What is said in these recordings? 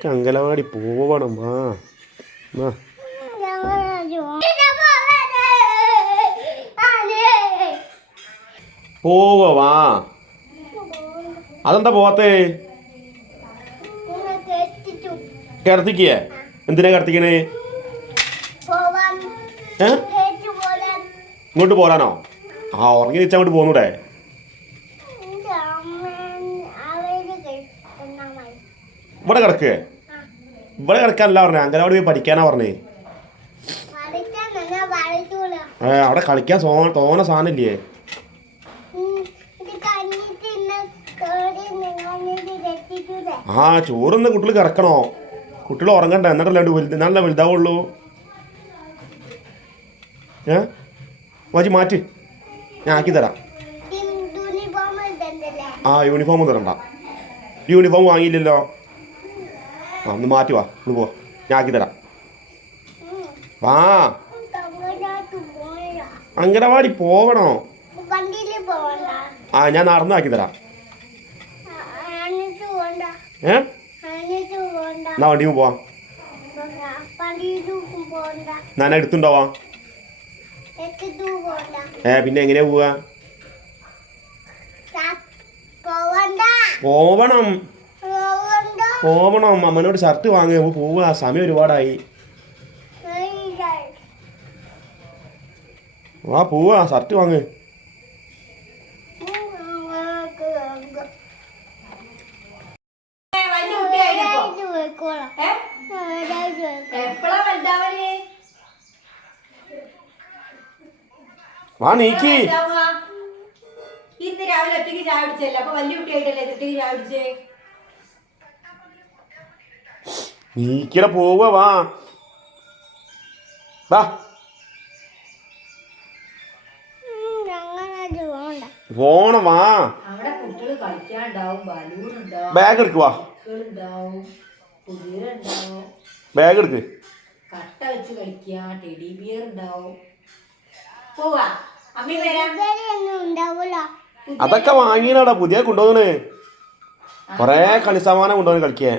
എനിക്ക് അങ്കലവാടി പോവണം ആ പോവമാ അതെന്താ പോവാത്തേ കിടത്തിക്കേ എന്തിനാ കിടത്തിക്കണേ ഇങ്ങോട്ട് പോരാനോ ആ ഉറങ്ങി വെച്ചാൽ അങ്ങോട്ട് പോകുന്നൂടെ ഇവിടെ കിടക്കേ ഇവിടെ കിടക്കാനല്ല പറഞ്ഞേ അങ്കനവിടെ പോയി പഠിക്കാനാ പറഞ്ഞേ അവിടെ കളിക്കാൻ തോന്ന സാധനില്ലേ ആ ചോറൊന്ന് കുട്ടികൾ കിടക്കണോ കുട്ടികൾ ഉറങ്ങണ്ട എന്നിട്ടല്ലേ നല്ല വലുതാവുള്ളൂ ഏ വാജി മാറ്റി ഞാൻ ആക്കി തരാം ആ യൂണിഫോം തരണ്ട യൂണിഫോം വാങ്ങിയില്ലല്ലോ ആ ഒന്ന് മാറ്റി വാ ഒന്ന് പോ ഞാൻ ആക്കിത്തരാം വാ അങ്കണവാടി പോകണോ ആ ഞാൻ നടന്നു ആക്കിത്തരാം ഏ എന്നാ വണ്ടി പോവാ ഞാൻ എടുത്തുണ്ടോവാ ഏ പിന്നെ എങ്ങനെയാ പോവാ പോവണം போகணும் அம்மா அம்மனோட ஷர்ட் வாங்க போவா சமயம் ஒருபாடாயி வா போவா ஷர்ட் வாங்க வா நீக்கி இந்த ராவில் ஒட்டிக்கு ஜாவிடிச்சே இல்லை നീക്കിട പോവ വാ പോണ വാ ബാഗ് എടുക്ക് വാ ബാഗ് എടുക്ക് അതൊക്കെ വാങ്ങിയാടാ പുതിയ കൊണ്ടുപോകണേ കൊറേ കളി സമാനം കൊണ്ടുപോകണേ കളിക്കാൻ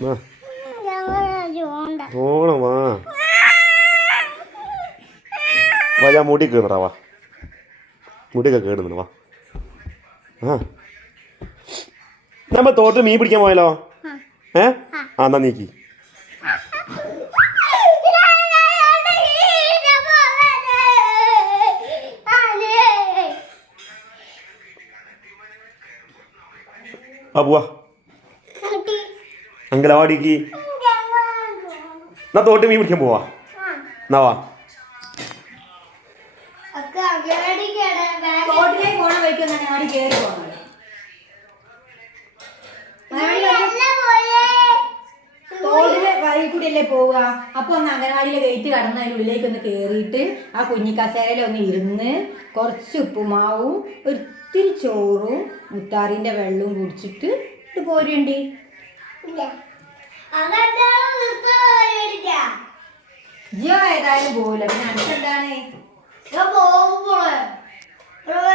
പോണം ആ വയ്യാ മുടി കീന്നറാ വാ മുടിയൊക്കെ കേടുന്നു വാ നമ്മ തോട്ട് മീൻ പിടിക്കാൻ പോയാലോ ഏ ആ എന്നാ നീക്കി അപ്പുവാ അങ്കിളെ വാടിക്ക് എന്നാ തോട്ട് മീൻ പിടിക്കാൻ പോവാ എന്നാ വാ ല്ലേ പോവുക അപ്പൊ ഒന്ന് അംഗനവാടിയിലെ കയറ്റ് കടന്ന് അതിൻ്റെ ഉള്ളിലേക്ക് ഒന്ന് കയറിയിട്ട് ആ കുഞ്ഞി കസേരയിൽ ഒന്ന് കുറച്ച് ഉപ്പുമാവും ഒരിത്തിരി ചോറും മുത്താറിൻ്റെ വെള്ളവും കുടിച്ചിട്ട് ഇട്ട് പോരുണ്ട് ജിയോ ഏതായാലും പോവില്ല പിന്നെ അടുത്തെന്താണ്